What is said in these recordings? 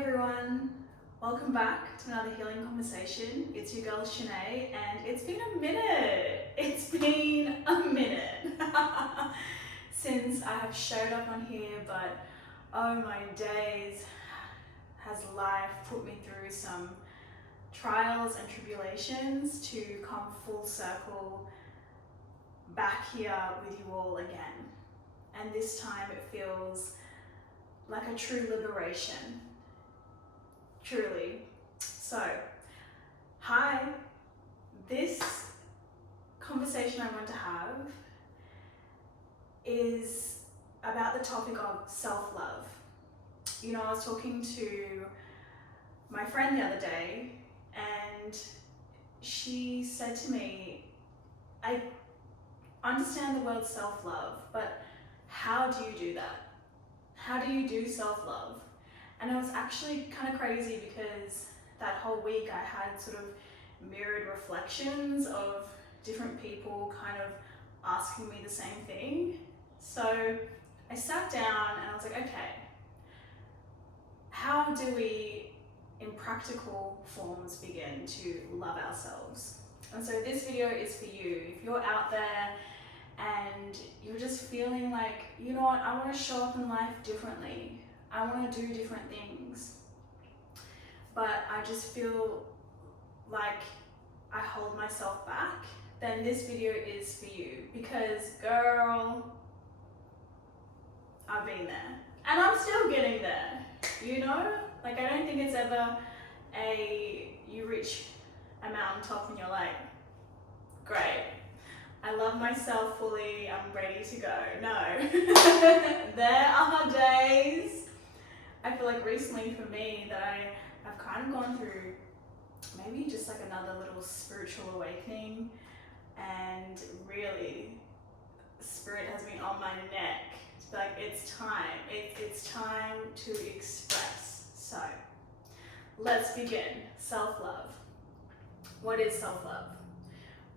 everyone, welcome back to another healing conversation. It's your girl Shanae, and it's been a minute. Since I have showed up on here, but oh my days, has life put me through some trials and tribulations to come full circle back here with you all again. And this time it feels like a true liberation. Truly. So, hi. This conversation I want to have is about the topic of self-love. You know, I was talking to my friend the other day, and she said to me, I understand the word self-love, but how do you do that? How do you do self-love? And it was actually kind of crazy because that whole week I had sort of mirrored reflections of different people kind of asking me the same thing. So I sat down and I was like, okay, how do we in practical forms begin to love ourselves? And so this video is for you. If you're out there and you're just feeling like, you know what, I want to show up in life differently. I want to do different things, but I just feel like I hold myself back, then this video is for you, because girl, I've been there and I'm still getting there, you know? Like, I don't think it's ever you reach a mountaintop and you're like, great, I love myself fully, I'm ready to go. No. There are days, I feel like recently for me, that I have kind of gone through maybe just like another little spiritual awakening, and really spirit has been on my neck to be like, it's time, it's time to express. So let's begin. Self-love. What is self-love?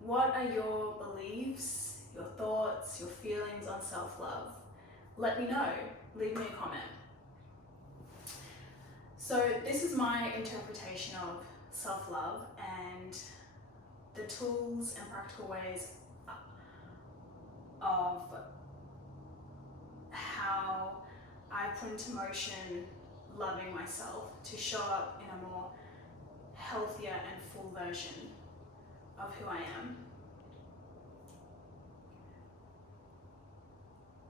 What are your beliefs, your thoughts, your feelings on self-love? Let me know. Leave me a comment. So this is my interpretation of self-love and the tools and practical ways of how I put into motion loving myself to show up in a more healthier and full version of who I am.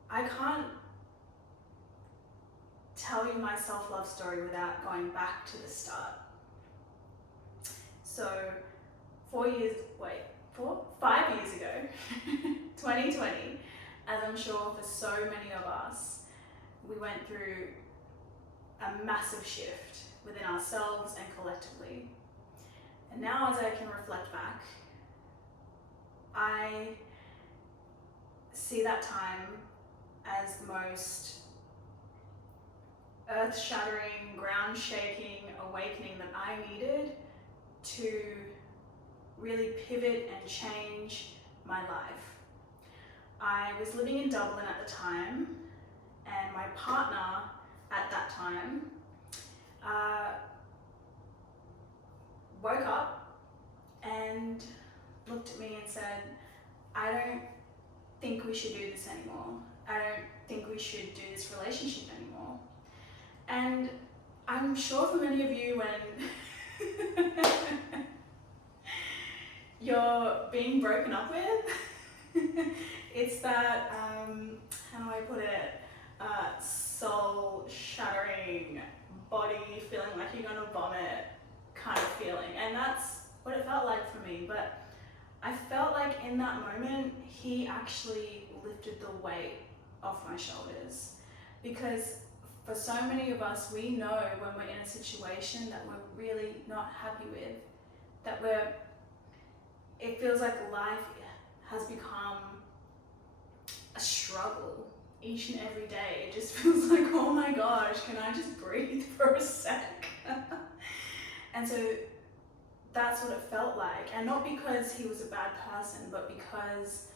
I can't tell you my self-love story without going back to the start. So 5 years ago, 2020, as I'm sure for so many of us, we went through a massive shift within ourselves and collectively. And now as I can reflect back, I see that time as the most earth-shattering, ground-shaking awakening that I needed to really pivot and change my life. I was living in Dublin at the time, and my partner at that time woke up and looked at me and said, I don't think we should do this anymore. I don't think we should do this relationship anymore. And I'm sure for many of you, when you're being broken up with, it's that, how do I put it, soul shattering, body feeling like you're gonna vomit kind of feeling. And that's what it felt like for me. But I felt like in that moment, he actually lifted the weight off my shoulders, because for so many of us, we know when we're in a situation that we're really not happy with, that it feels like life has become a struggle each and every day. It just feels like, oh my gosh, can I just breathe for a sec? And so that's what it felt like. And not because he was a bad person, but because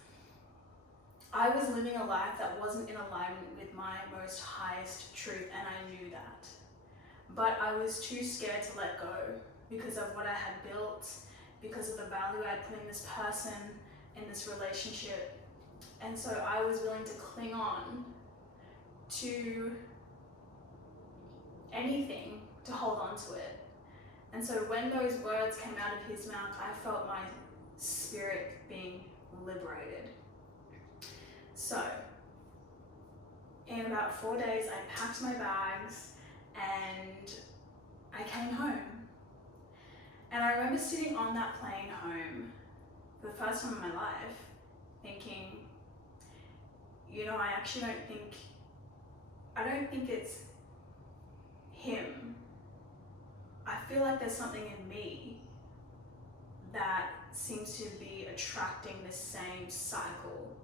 I was living a life that wasn't in alignment with my most highest truth, and I knew that. but I was too scared to let go because of what I had built, because of the value I had put in this person, in this relationship. And so I was willing to cling on to anything to hold on to it. And so when those words came out of his mouth, I felt my spirit being liberated. So in about 4 days, I packed my bags and I came home. And I remember sitting on that plane home for the first time in my life, thinking, you know, I don't think it's him. I feel like there's something in me that seems to be attracting the same cycles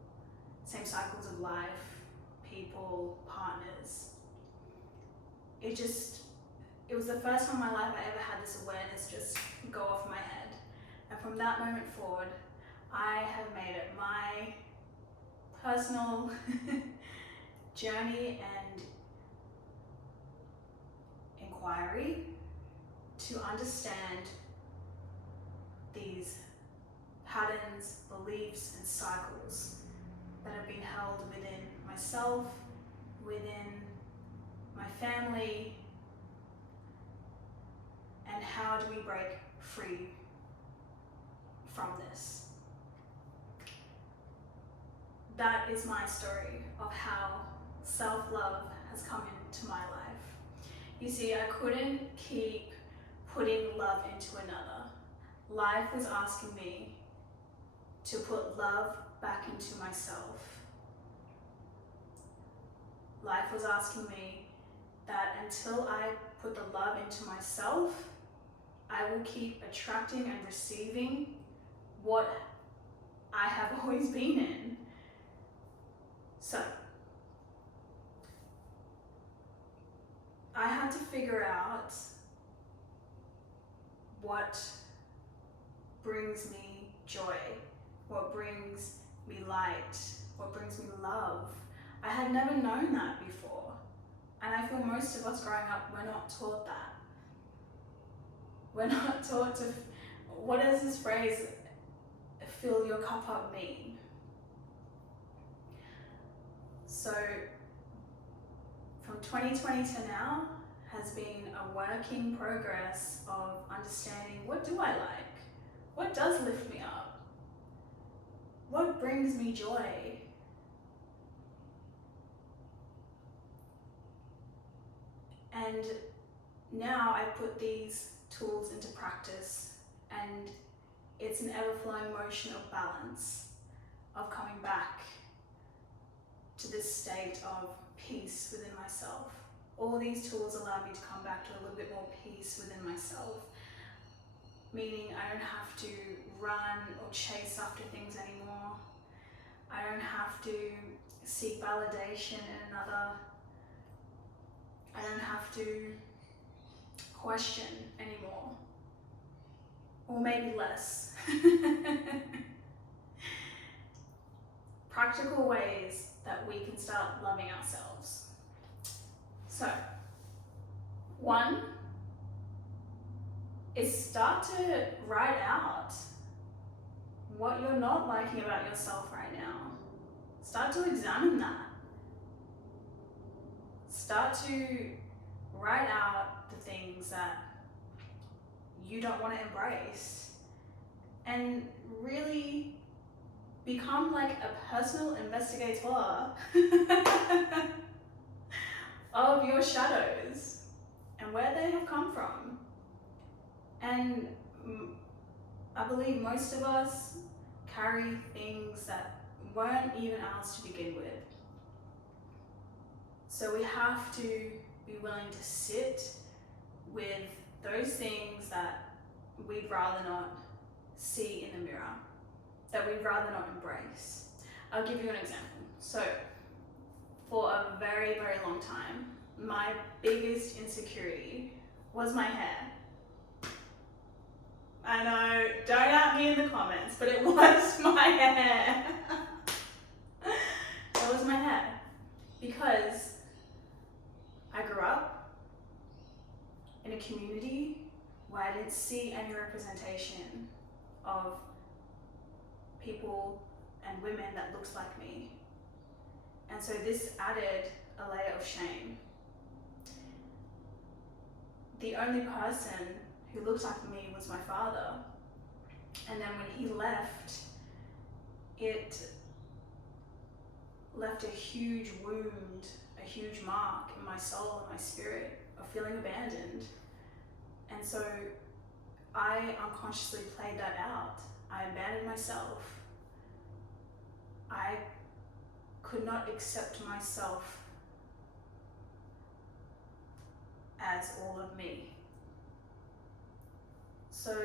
of life, people, partners. It was the first time in my life I ever had this awareness just go off my head. And from that moment forward, I have made it my personal journey and inquiry to understand these patterns, beliefs, and cycles that have been held within myself, within my family, and how do we break free from this? That is my story of how self-love has come into my life. You see, I couldn't keep putting love into another. Life was asking me to put love back into myself. Life was asking me that until I put the love into myself, I will keep attracting and receiving what I have always been in. So, I had to figure out what brings me joy, what brings me light, what brings me love. I had never known that before. And I feel most of us growing up, we're not taught that. We're not taught to, what does this phrase, fill your cup up mean? So from 2020 to now has been a work in progress of understanding, what do I like? What does lift me up? What brings me joy? And now I put these tools into practice, and it's an ever-flowing motion of balance, of coming back to this state of peace within myself. All these tools allow me to come back to a little bit more peace within myself, meaning I don't have to run or chase after things anymore. I don't have to seek validation in another. I don't have to question anymore, or maybe less. Practical ways that we can start loving ourselves. So, one is start to write out what you're not liking about yourself right now. Start to examine that. Start to write out the things that you don't want to embrace, and really become like a personal investigator of your shadows and where they have come from. And I believe most of us carry things that weren't even ours to begin with. So we have to be willing to sit with those things that we'd rather not see in the mirror, that we'd rather not embrace. I'll give you an example. So, for a very, very long time, my biggest insecurity was my hair. I know, don't at me in the comments, but it was my hair. It was my hair. Because I grew up in a community where I didn't see any representation of people and women that looked like me. And so this added a layer of shame. The only person who looked like me was my father. And then when he left, it left a huge wound, a huge mark in my soul and my spirit of feeling abandoned. And so I unconsciously played that out. I abandoned myself. I could not accept myself as all of me. So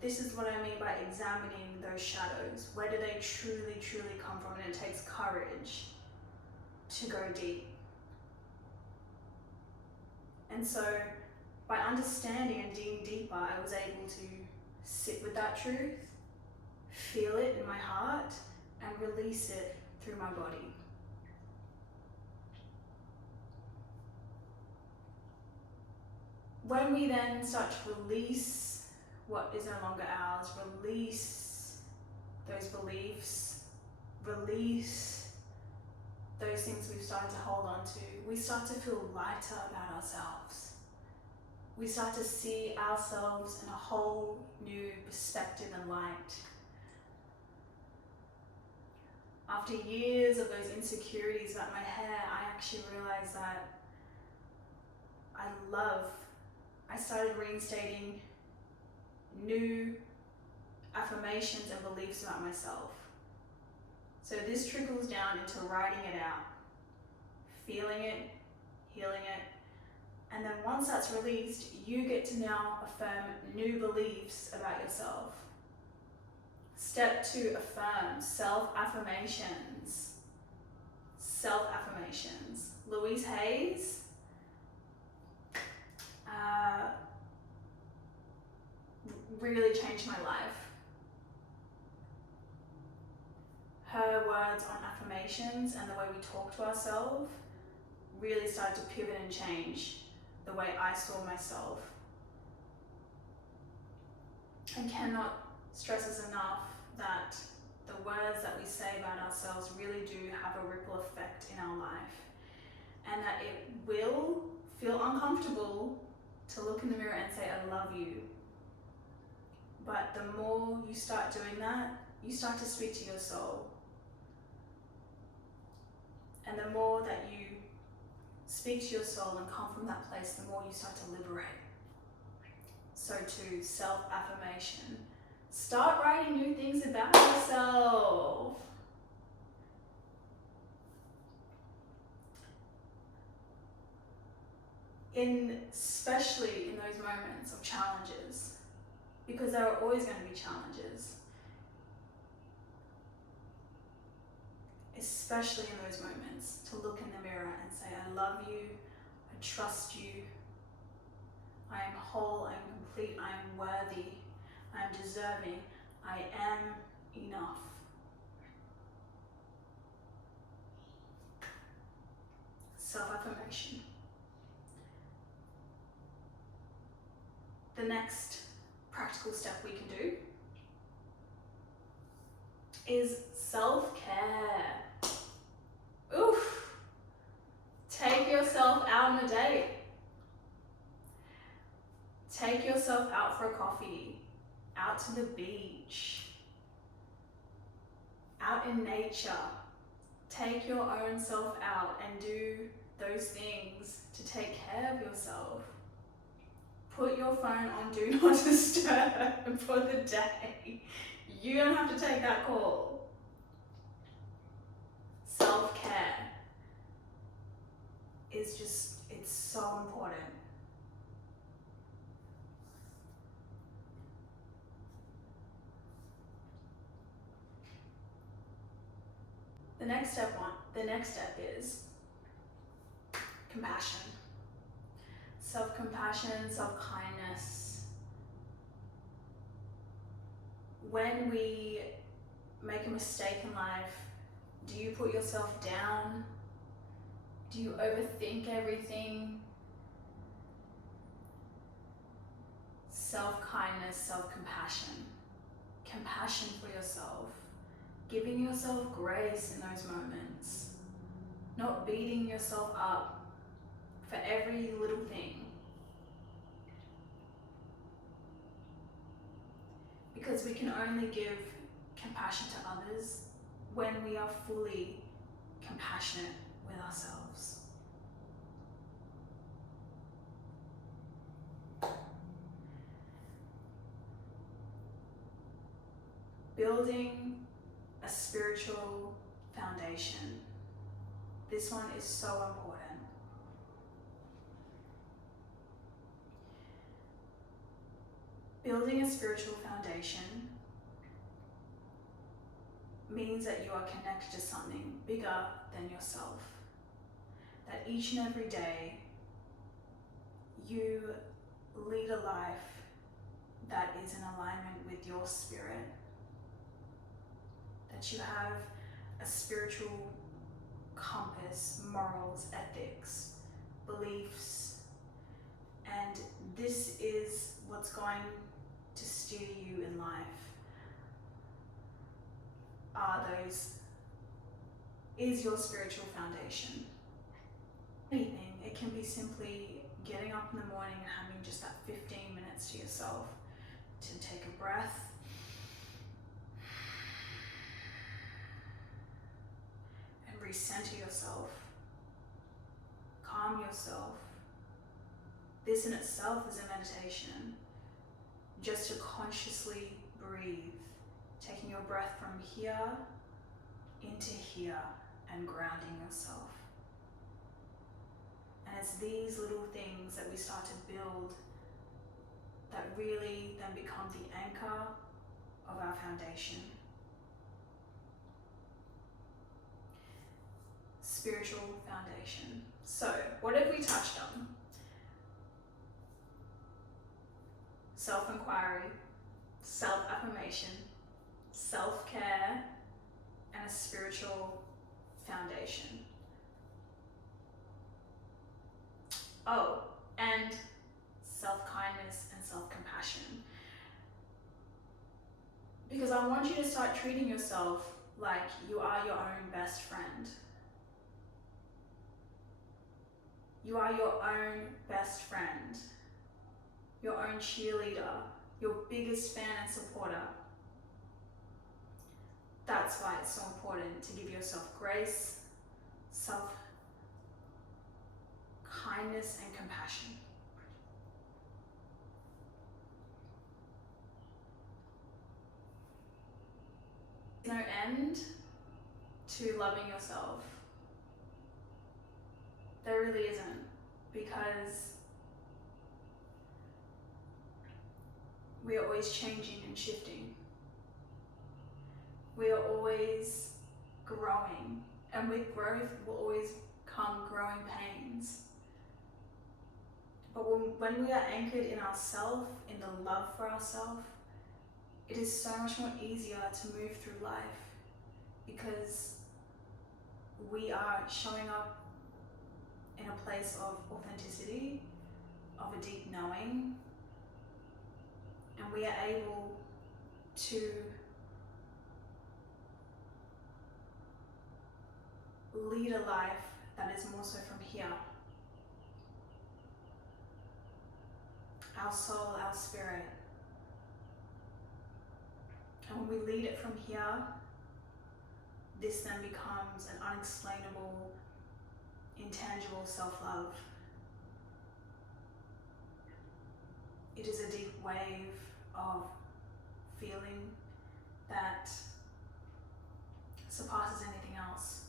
this is what I mean by examining those shadows. Where do they truly, truly come from? And it takes courage to go deep. And so by understanding and digging deeper, I was able to sit with that truth, feel it in my heart, and release it through my body. When we then start to release what is no longer ours, release those beliefs, release those things we've started to hold on to, we start to feel lighter about ourselves. We start to see ourselves in a whole new perspective and light. After years of those insecurities about my hair, I actually realized that I started reinstating new affirmations and beliefs about myself. So this trickles down into writing it out, feeling it, healing it, and then once that's released, you get to now affirm new beliefs about yourself. Step 2, affirm, self-affirmations. Self-affirmations. Louise Hayes really changed my life. Her words on affirmations and the way we talk to ourselves really started to pivot and change the way I saw myself. I cannot stress this enough that the words that we say about ourselves really do have a ripple effect in our life, and that it will feel uncomfortable to look in the mirror and say, I love you. But the more you start doing that, you start to speak to your soul. And the more that you speak to your soul and come from that place, the more you start to liberate. So too, self-affirmation. Start writing new things about yourself. Especially in those moments of challenges, because there are always going to be challenges. Especially in those moments, to look in the mirror and say, I love you, I trust you, I am whole, I am complete, I am worthy, I am deserving, I am enough. Self-affirmation. The next practical step we can do is self-care. Oof! Take yourself out on a date. Take yourself out for a coffee, out to the beach, out in nature. Take your own self out and do those things to take care of yourself. Put your phone on do not disturb for the day. You don't have to take that call. Self-care is it's so important. The next step is compassion. Self-compassion, self-kindness. When we make a mistake in life, do you put yourself down? Do you overthink everything? self-kindness, self-compassion. Compassion for yourself. Giving yourself grace in those moments. Not beating yourself up for every little thing. Because we can only give compassion to others when we are fully compassionate with ourselves. Building a spiritual foundation. This one is so important. Building a spiritual foundation means that you are connected to something bigger than yourself. That each and every day you lead a life that is in alignment with your spirit. That you have a spiritual compass, morals, ethics, beliefs, and this is what's going to steer you in life. Is your spiritual foundation. Anything, it can be simply getting up in the morning and having just that 15 minutes to yourself to take a breath, and recenter yourself, calm yourself. This in itself is a meditation, just to consciously breathe, taking your breath from here into here and grounding yourself. And it's these little things that we start to build that really then become the anchor of our foundation. Spiritual foundation. So, what have we touched on? Self-inquiry, self-affirmation, self-care, and a spiritual foundation. Oh, and self-kindness and self-compassion. Because I want you to start treating yourself like you are your own best friend. You are your own best friend, your own cheerleader, your biggest fan and supporter. That's why it's so important to give yourself grace, self-kindness, and compassion. No end to loving yourself. There really isn't, because we are always changing and shifting. We are always growing, and with growth will always come growing pains. But when we are anchored in ourselves, in the love for ourselves, it is so much more easier to move through life, because we are showing up in a place of authenticity, of a deep knowing, and we are able to lead a life that is more so from here. Our soul, our spirit. And when we lead it from here, this then becomes an unexplainable, intangible self-love. It is a deep wave of feeling that surpasses anything else.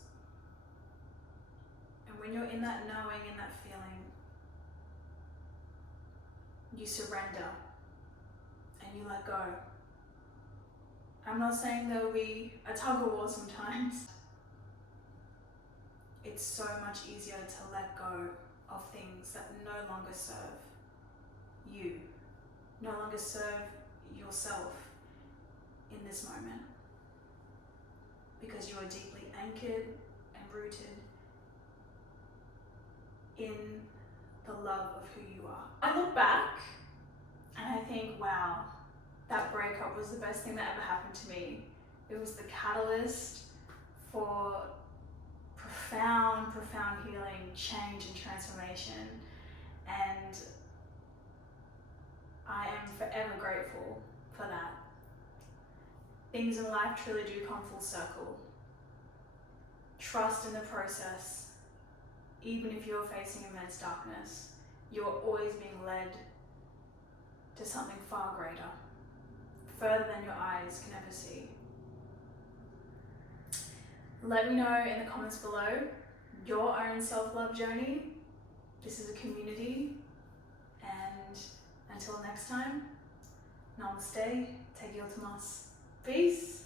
And when you're in that knowing, in that feeling, you surrender and you let go. I'm not saying there will be a tug of war sometimes. It's so much easier to let go of things that no longer serve you, no longer serve yourself in this moment, because you are deeply anchored and rooted in the love of who you are. I look back and I think, what was the best thing that ever happened to me. It was the catalyst for profound, profound healing, change and transformation. And I am forever grateful for that. Things in life truly do come full circle. Trust in the process. Even if you're facing immense darkness, you're always being led to something far greater, further than your eyes can ever see. Let me know in the comments below your own self-love journey. This is a community, and until next time, namaste, te giltamas. Peace.